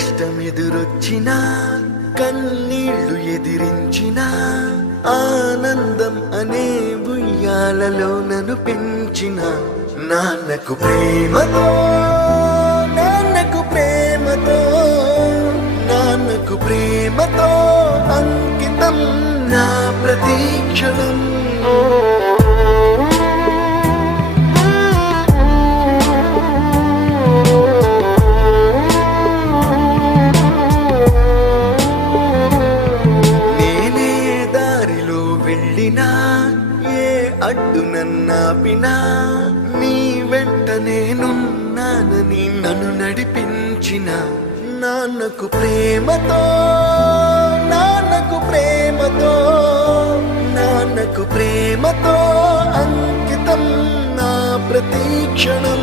కష్టమెదురొచ్చినా కన్నీళ్లు ఎదిరించిన ఆనందం అనే ఉయ్యాలలో నన్ను పెంచిన నాన్నకు ప్రేమతో నాన్నకు ప్రేమతో నాన్నకు ప్రేమతో అంకితం నా ప్రతీక్షణం. ఏ అడ్డు నన్నాపినా నీ వెంట నేనున్నానని నన్ను నడిపించిన నాన్నకు ప్రేమతో నాన్నకు ప్రేమతో నాన్నకు ప్రేమతో అంకితం నా ప్రతీక్షణం.